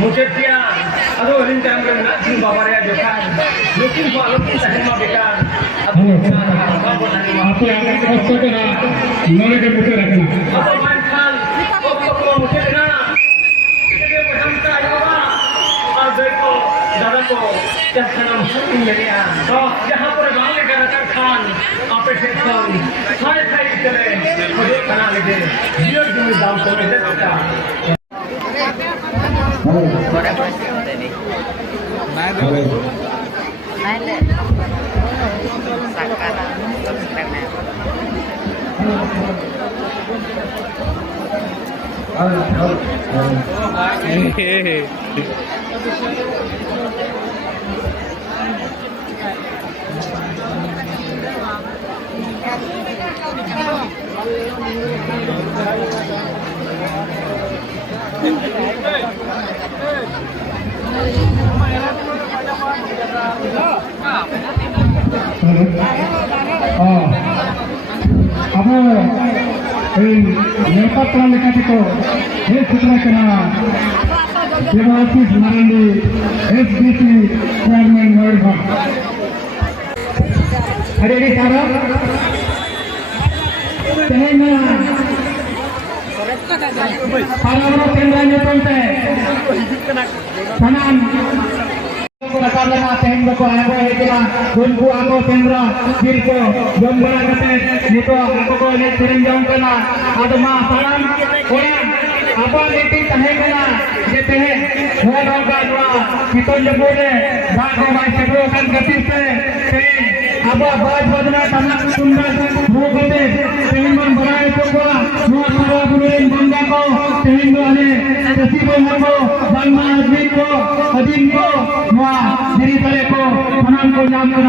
मुकेश किया अदो हरिन टाइम के ना जिन बाबारिया जोखान लुकिन को लुकिन सही मा बेकार अदो आपको आगे के बच्चों के ना नॉले के मुझे रखना अदो मान खान को मुझे ना इसके पहम का बाबा और देखो दादा को क्या नाम है मेरे तो यहाँ पर गाँव के रतन खान आपे से खान सारे सारे चले मुझे खाना लेके जियो जियो दाम को दे देता अब नेता प्लान लेकर तो ये सूत्र करना देवाशीष मारंडी एसबीसी चेयरमैन मयूरभंज अरे ये सारा तेलंगाना पालवरो केंद्र नेतृत्व सनान रकालना तेहन को आबो हेतिला उनको आबो केंद्र दिल को जंबरा कते नितो आबो ने तिरंग जम कना आदमा सलाम ओया आबो नीति तहे कना जेते हो होगा नवा कितन जबोले बागो बाई सेगो kan गति से आबो बाज बजना तमक सुंदर भूगते तेहन मन बनाए तो को नवा सारा बुरेन बंदा को तेहन ने तसीबो हमो बनमा आदमी को अदीन को नवा दिरी तले को सनाम को नाम को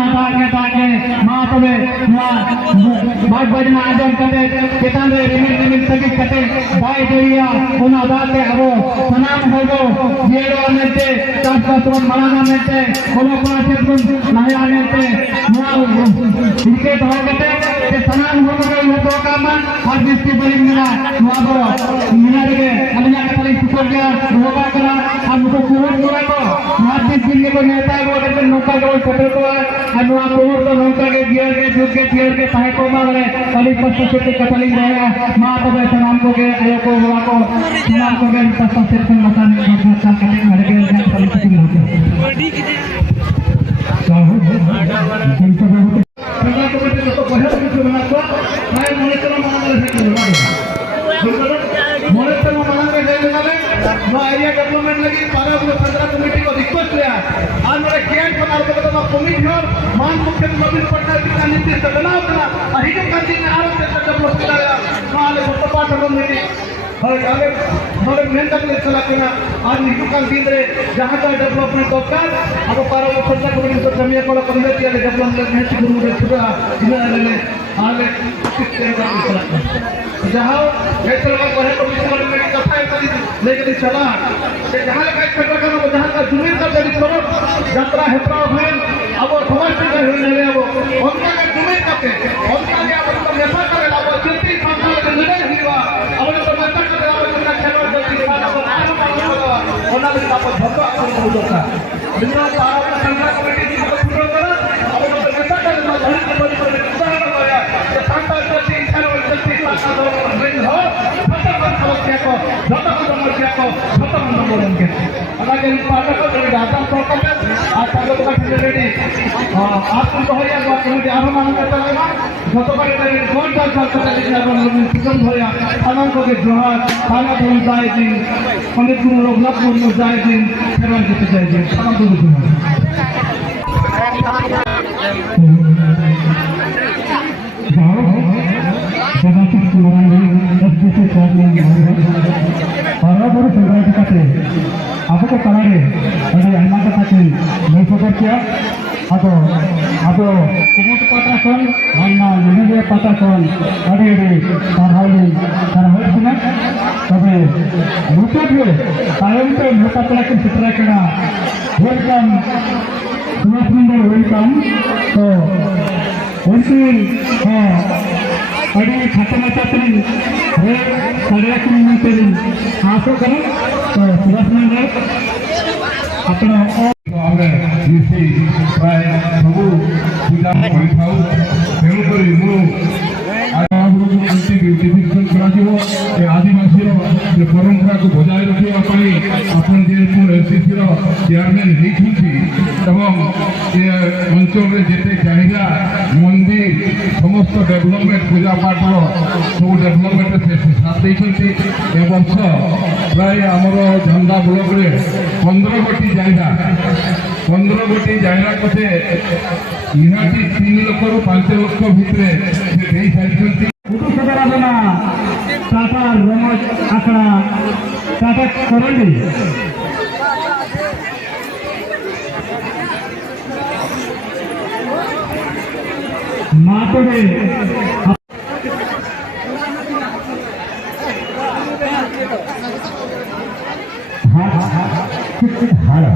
ताके मां तबे नवा बाज बजना आजम कते केतान रे रिमिल सगी कते बाय देरिया ओना दाते अबो सनाम होगो जेरो अनते तास्ता तो मलाना मेते कोनो कोना सेकुन नाया नेते नवा इनके तो कते के सनाम होगो तो कामन और जिसकी बड़ी मिला नवा मिला रे अलया कतली सुपर गया होगा करा हमको कोहर कोरा को मार्टिस दिल्ली को नेता को अगर नौका को कतर को अनुआ कोहर तो नौका के गियर के जुग के गियर के सहायक को मारे कली पस्त से कतली रहेगा मां तो सनाम को के आयो को हुआ को सनाम को के पस्त से मकान का कटिंग हट गया कली कटिंग हो गया सरकार को बेटे तो बहुत कुछ बना को मैं मोलेतला मांगले से बना मोलेतला मांगले से बना नो एरिया डेवलपमेंट लगी पारा पंद्रह कमेटी को रिक्वेस्ट लिया आज मेरे कैंप बनार को तो कमेटी और मान मुख्यमंत्री पटना का नीति से बनाओ बना और हिजो कांति ने आरोप से डेवलप किया माले मोटपाट कमेटी और आगे हमारे मेहनत के चला के ना आज हिजो कांति रे जहां का डेवलपमेंट दरकार अब पारा पंद्रह कमेटी से जमीन को कमेटी वाले डेवलपमेंट में शुरू में छुड़ा इधर ले आगे जहां क्षेत्र में बड़े कमिश्नर में कथा लेके चला कि जहां का क्षेत्र का जहां का जमीन का जड़ी करो यात्रा हेत्रा है अब समाज से हो ले अब उनका का जमीन काटे उनका के अब तो नेता करे अब चिंती संसार के निर्णय हुआ अब तो नेता करे अब उनका खेलो जल्दी खाना को आरो होना भी आप धक्का को होता बिना सारा संघ कमेटी की पूरा करा अब तो नेता करे ना धड़ी के बड़ी बड़ी उदाहरण होया कि संता जल्दी खेलो जल्दी खाना दो नहीं हो खत्म समस्या को खत्म नंबर उनके అలాగే పాటలు దాదాపు ప్రోగ్రామ్ ఆ తగ్గదు కట్టలేని ఆత్మ హోయా కమిటీ ఆహ్వానం करता गतबार कौन सा सुगम होया तमाम को जोहार खाना धोन जाए दिन पंडित गुरु रघुनाथ मुर्मू जाए दिन फेरवान जीते जाए दिन तमाम को जोहार आपको कलारे अरे आयमा कथा की मैं सदर किया अदो अदो कुमुट पाता सन अन्ना युनिवे पाता सन अरे अरे तारहाली सुना तबे मुकुट में तायम पे मुका पड़ा के चित्रा करना वेलकम सुनास मंडल वेलकम तो उनकी अरे छात्र छात्री रे सारे की मिलते हैं आशो करें तो सुभाषमान राय अपना ଆମେ ମିଶି ପ୍ରାୟ ସବୁ ପୂଜା କରିଥାଉ। ତେଣୁକରି ମୁଁ ଡିଭିଜନ କରାଯିବ ଏ ଆଦିବାସୀର ଯେ ପରମ୍ପରାକୁ ବଜାୟ ରଖିବା ପାଇଁ ଆପଣ ଯେହେତୁ ଏନ୍ସିସିର ଚେୟାରମ୍ୟାନ୍ ହେଇଛନ୍ତି ଏବଂ ଏ ଅଞ୍ଚଳରେ ଯେତେ ଚାହିଦା ମନ୍ଦିର ସମସ୍ତ ଡେଭଲପମେଣ୍ଟ ପୂଜା ପାଠର ସବୁ ଡେଭଲପମେଣ୍ଟରେ ସେ ସାଥ ଦେଇଛନ୍ତି। ଏ ବର୍ଷ ପ୍ରାୟ ଆମର ଝଣ୍ଡା ବ୍ଲକରେ 15 ଗୋଟି ଜାଗା 15 ଗୋଟି ଜାଗା କଥା ନିହାତି 3 ଲକ୍ଷରୁ 5 ଲକ୍ଷ ଭିତରେ ସେ ଦେଇସାରିଛନ୍ତି। कुटुंबराजना टाटा रमज आखड़ा टाटा करंडी मातोड़े हरे